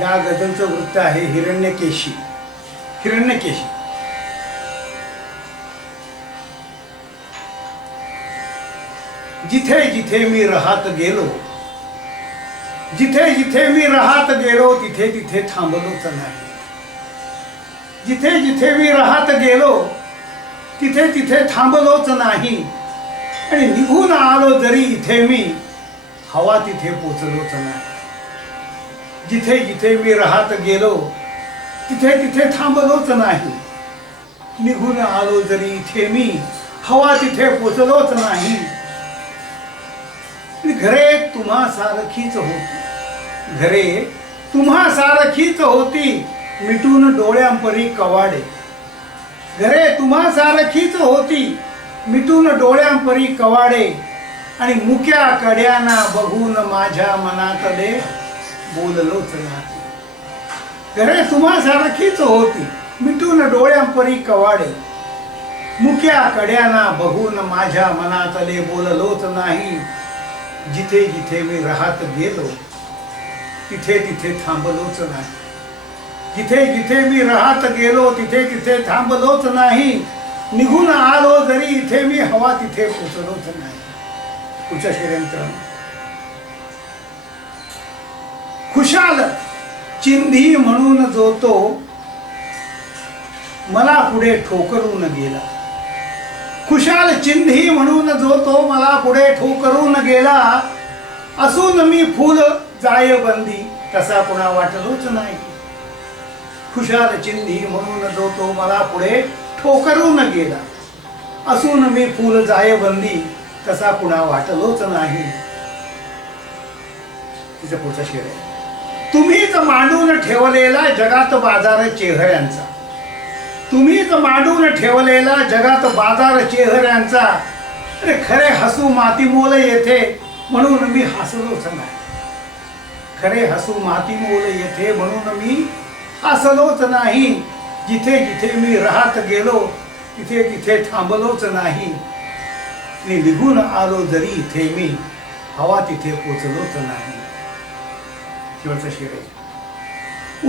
या गझलचं वृत्त आहे हिरण्यकेशी. हिरण्यकेशी. जिथे जिथे मी राहत गेलो जिथे जिथे मी राहत गेलो तिथे तिथे थांबलोच नाही. जिथे जिथे मी राहत गेलो तिथे तिथे थांबलोच नाही. आणि निघून आलो जरी इथे मी हवा तिथे पोचलोच नाही. जिथे जिथे मी राहत गेलो तिथे तिथे थांबलोच नाही. निघून आलो जरी इथे मी हवा तिथे पोचलोच नाही. घरे तुम्हा सारखीच होती. घरे तुम्हा सारखीच होती मिटून डोळ्यांपरी कवाडे. घरे तुम्हा सारखीच होती मिटून डोळ्यांपरी कवाडे. आणि मुक्या कड्यांना बघून माझ्या मनातले बोललोच नाही घरे तुम्हा सारखीच होती. मिटून डोळ्यांपरी कवाडे. मुक्या कड्याना बघून माझ्या मनातले बोललोच नाही. जिथे जिथे मी राहत गेलो तिथे तिथे थांबलोच नाही. जिथे जिथे मी राहत गेलो तिथे तिथे थांबलोच नाही. निघून आलो जरी इथे मी हवा तिथे पोचलोच नाही. पुढच्या खुशाल चिंधी म्हणून जो तो मला पुढे ठोकरून गेला. खुशाल चिंधी म्हणून जो तो मला पुढे ठोकरून गेला. असून मी फुल जायबंदी तसा पुन्हा वाटलोच नाही. खुशाल चिंधी म्हणून जो तो मला पुढे ठोकरून गेला. असून मी फुल जायबंदी तसा पुन्हा वाटलोच नाही. तिचा पुढचा शेर आहे. तुम्हीच मांडून ठेवलेला जगात बाजार चेहऱ्यांचा. तुम्हीच मांडून ठेवलेला जगात बाजार चेहऱ्यांचा. अरे खरे हसू मातीमोल येथे म्हणून मी हसलोच नाही. खरे हसू मातीमोल येथे म्हणून मी हसलोच नाही. जिथे जिथे मी राहत गेलो तिथे तिथे थांबलोच नाही. निघून आलो जरी इथे मी हवा तिथे पोचलोच नाही. शेवटचा शेर आहे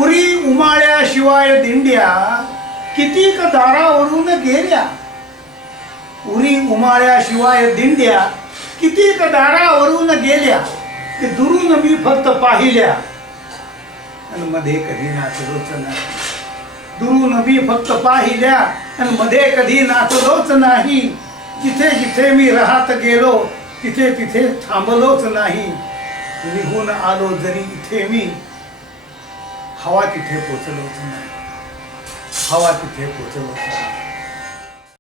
उरी उमाळ्याशिवाय दिंड्या कितीक दारावरून गेल्या. उरी उमाळ्याशिवाय दिंड्या कितीक दारावरून गेल्या. ते दुरून मी फक्त पाहिल्या. आणि मध्ये कधी नाचलोच नाही दुरून मी फक्त पाहिल्या आणि मध्ये कधी नाचलोच नाही जिथे जिथे मी राहत गेलो तिथे तिथे थांबलोच नाही. निघून आलो जरी इथे मी हवा तिथे पोचलोच नाही हवा तिथे पोचलोच नाही